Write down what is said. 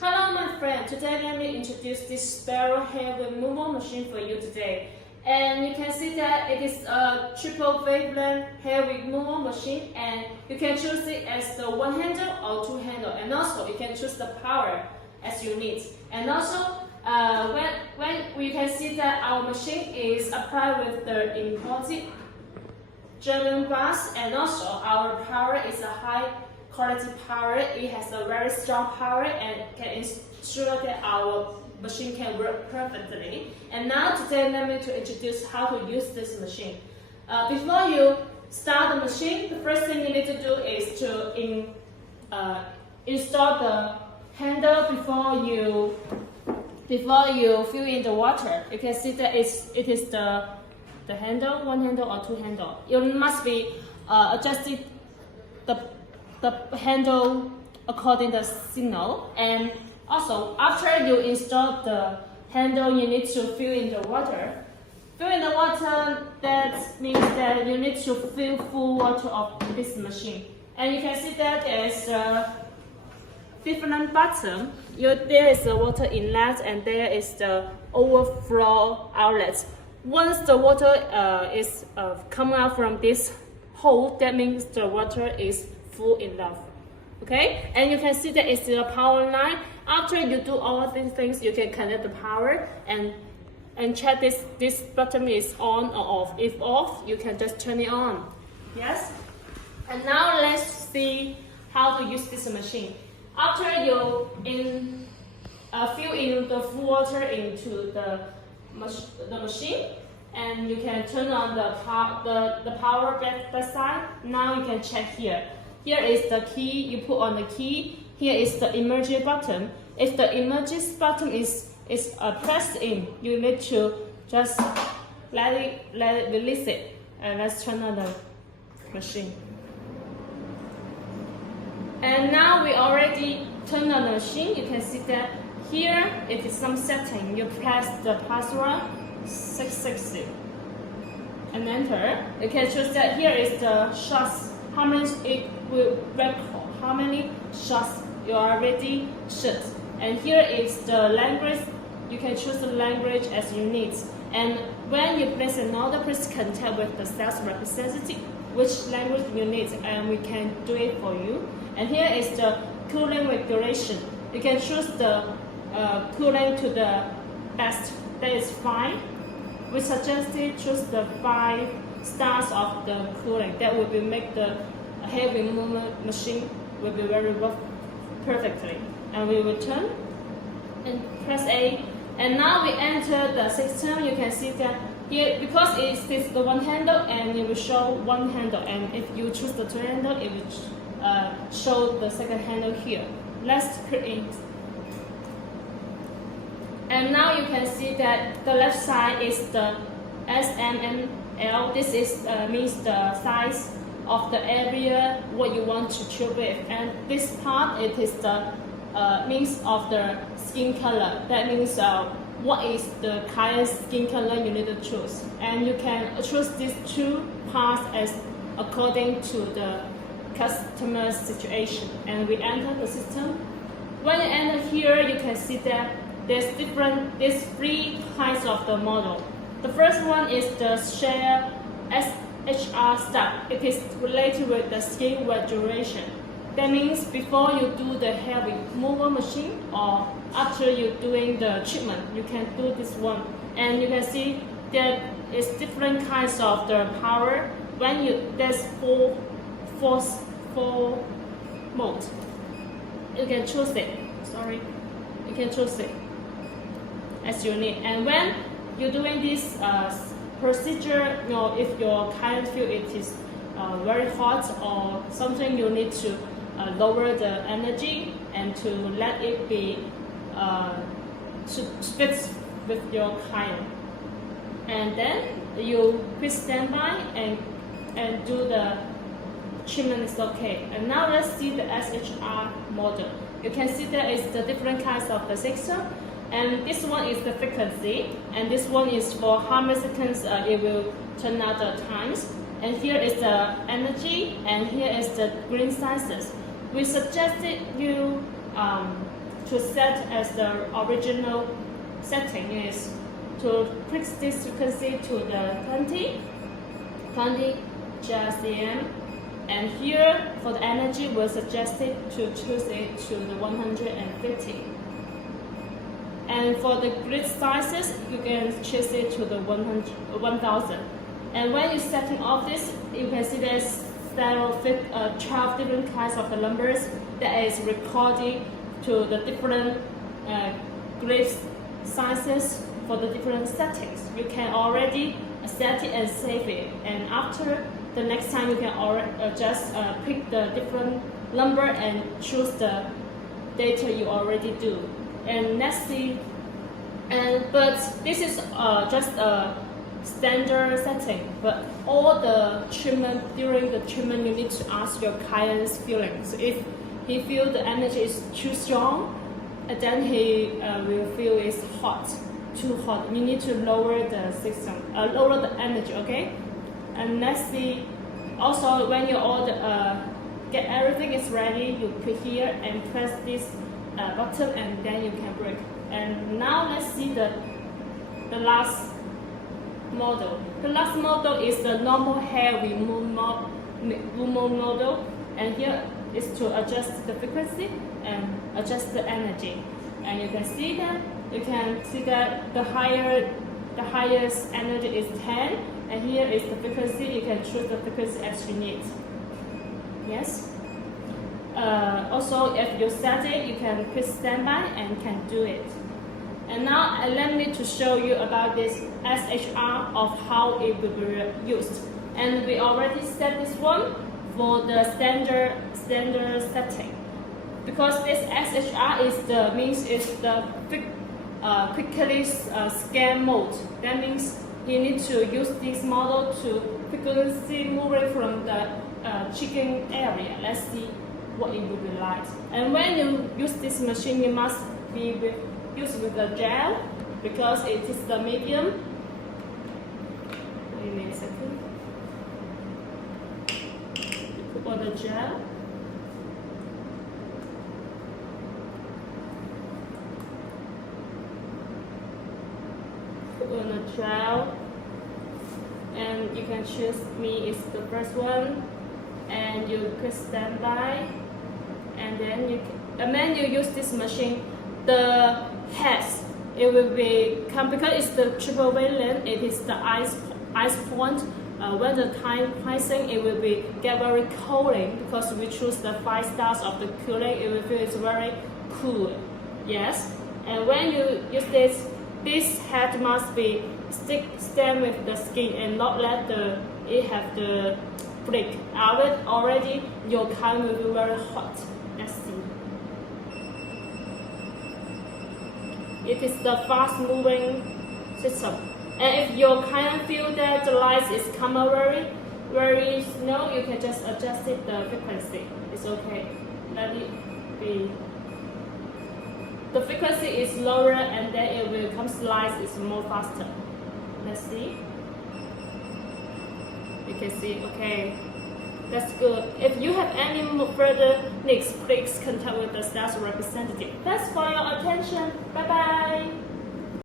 Hello my friend, today let me introduce this spiral hair removal machine for you today. And you can see that it is a triple wavelength hair removal machine, and you can choose it as the one handle or two handle, and also you can choose the power as you need. And also when you can see that our machine is applied with the imported German brass, and also our power is a high quality power. It has a very strong power and can ensure that our machine can work perfectly. And now today let me to introduce how to use this machine. Before you start the machine, the first thing you need to do is to install the handle before you fill in the water. You can see that it is the handle, one handle or two handle. You must be adjusting the handle according to the signal. And also after you install the handle, you need to fill in the water. Fill in the water, that means that you need to fill full water of this machine. And you can see that there is a different button. There is the water inlet and there is the overflow outlet. Once the water is coming out from this hole, that means the water is full enough. Okay, and you can see that it's the power line. After you do all these things, you can connect the power and check this button is on or off. If off, you can just turn it on. Yes. And now let's see how to use this machine. After you fill in the full water into the machine, and you can turn on the power back side. Now you can check here. Here is the key. You put on the key. Here is the emergency button. If the emergency button is pressed in, you need to just let it release it, and let's turn on the machine. And now we already turned on the machine. You can see that here it is some setting. You press the password 660 and enter. You can choose that here is the shots, how many it will record, how many shots you already shot. And here is the language. You can choose the language as you need. And when you place an order, please contact with the sales representative which language you need, and we can do it for you. And here is the cooling regulation. You can choose the cooling to the best. That is fine. We suggested choose the 5 stars of the cooling. That will make the hair removal machine will be very rough perfectly. And we will turn and press A. And now we enter the system. You can see that here, because it is the one handle, and it will show one handle. And if you choose the two handle, it will show the second handle here. Let's create. And now you can see that the left side is the SMML. This is means the size of the area what you want to treat with, and this part it is the means of the skin color. That means what is the kind skin color you need to choose, and you can choose these 2 parts as according to the customer's situation. And we enter the system. When you enter here, you can see that there's 3 kinds of the model. The first one is the share SHR step. It is related with the skin wet duration. That means before you do the hair removal machine or after you're doing the treatment, you can do this one. And you can see there is different kinds of the power. When there's 4 modes. You can choose it. Sorry, you can choose it as you need. And when you're doing this procedure, if your client feel it is very hot or something, you need to lower the energy and to let it be to fit with your client. And then you please stand by and do the treatment is okay. And now let's see the SHR model. You can see there is the different kinds of the system. And this one is the frequency, and this one is for how many seconds it will turn out the times. And here is the energy, and here is the green sizes. We suggested you to set as the original setting is to fix this frequency to the 20 GSM, and here for the energy we suggested to choose it to the 150. And for the grid sizes, you can choose it to the 1000. And when you're setting off this, you can see there's 12 different kinds of the numbers that is recording to the different grid sizes for the different settings. You can already set it and save it. And after the next time, you can just pick the different number and choose the data you already do. And let's see. But this is just a standard setting. But all the treatment, during the treatment, you need to ask your client's feelings. If he feels the energy is too strong, then he will feel it's hot, too hot. You need to lower the system, lower the energy, okay? And let's see. Also, when you get everything is ready, you click here and press this button, and then you can break. And now let's see the last model. The last model is the normal hair removal model, and here is to adjust the frequency and adjust the energy. And you can see that the highest energy is 10, and here is the frequency. You can choose the frequency as you need. Yes. Also, if you set it, you can press standby and can do it. And now let me to show you about this SHR of how it will be used. And we already set this one for the standard setting, because this SHR is the quickly scan mode. That means you need to use this model to frequency moving from the chicken area. Let's see what it will be like. And when you use this machine, you must be used with the gel, because it is the medium. Wait a second. Put on the gel. Put on the gel, and you can choose me is the first one, and you press standby, and then you use this machine. The heads, it will become, because it's the triple wavelength, it is the ice point. When the time pricing, it will get very cooling, because we choose the 5 stars of the cooling. It will feel it's very cool. Yes. And when you use this head must be stand with the skin and not let it have the break. Already your client will be very hot. Let's see. It is the fast moving system. And if your client feel that the light is coming very slow, you can just adjust it the frequency. It's okay. Let it be. The frequency is lower, and then it will come slice is more faster. Let's see. You can see, okay. That's good. If you have any further needs, please contact with the sales representative. Thanks for your attention. Bye bye.